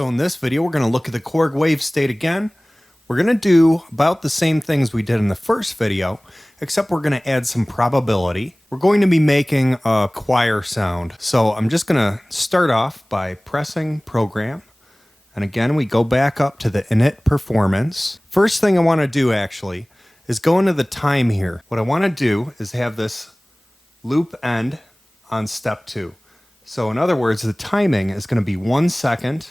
So in this video, we're going to look at the Korg Wavestate again. We're going to do about the same things we did in the first video, except we're going to add some probability. We're going to be making a choir sound. So I'm just going to start off by pressing Program. And again, we go back up to the Init Peformance. First thing I want to do actually is go into the time here. What I want to do is have this loop end on step 2. So in other words, the timing is going to be 1 second.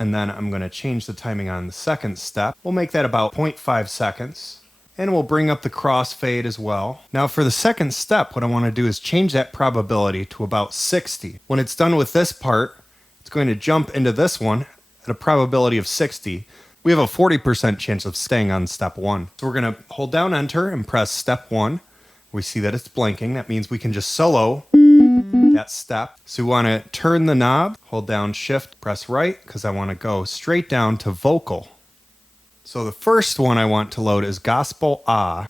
And then I'm going to change the timing on the second step. We'll make that about 0.5 seconds. And we'll bring up the crossfade as well. Now for the second step, what I want to do is change that probability to about 60. When it's done with this part, it's going to jump into this one at a probability of 60. We have a 40% chance of staying on step 1. So we're going to hold down Enter and press step 1. We see that it's blinking. That means we can just solo that step. So we want to turn the knob, hold down Shift, press right, because I want to go straight down to vocal. So the first one I want to load is Gospel Ah.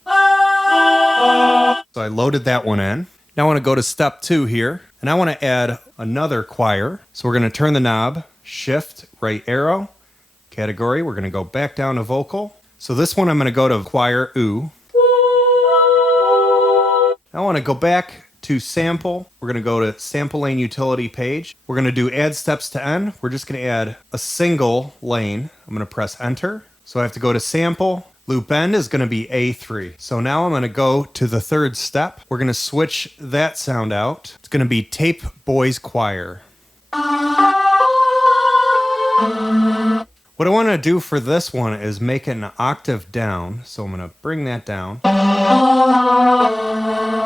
So I loaded that one in. Now I want to go to step 2 here, and I want to add another choir. So we're going to turn the knob, Shift, right arrow, category. We're going to go back down to vocal. So this one I'm going to go to choir Ooh. I want to go back to sample. We're going to go to sample lane utility page. We're going to do add steps to end. We're just going to add a single lane. I'm going to press enter. So I have to go to sample. Loop end is going to be A3. So now I'm going to go to the third step. We're going to switch that sound out. It's going to be tape boys choir. What I want to do for this one is make it an octave down. So I'm going to bring that down.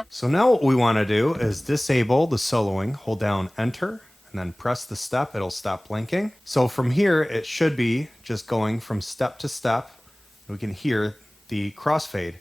So now what we want to do is disable the soloing, hold down Enter, and then press the step, it'll stop blinking. So from here, it should be just going from step to step. We can hear the crossfade.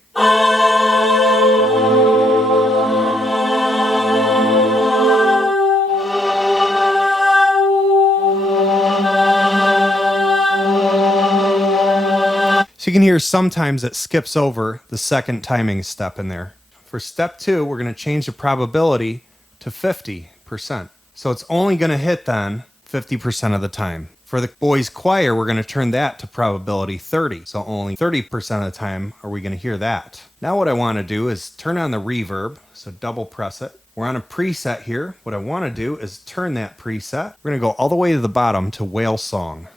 So you can hear sometimes it skips over the second timing step in there. For step 2, we're going to change the probability to 50%. So it's only going to hit then 50% of the time. For the boys choir, we're going to turn that to probability 30. So only 30% of the time are we going to hear that. Now what I want to do is turn on the reverb. So double press it. We're on a preset here. What I want to do is turn that preset. We're going to go all the way to the bottom to whale song.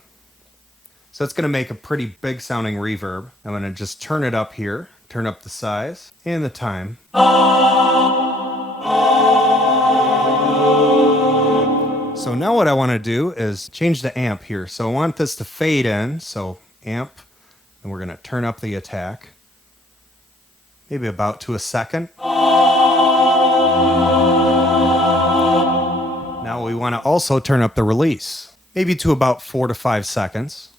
So it's going to make a pretty big sounding reverb. I'm going to just turn it up here, turn up the size and the time. So now what I want to do is change the amp here. So I want this to fade in, so amp, and we're going to turn up the attack. Maybe about to a second. Now we want to also turn up the release, maybe to about 4 to 5 seconds.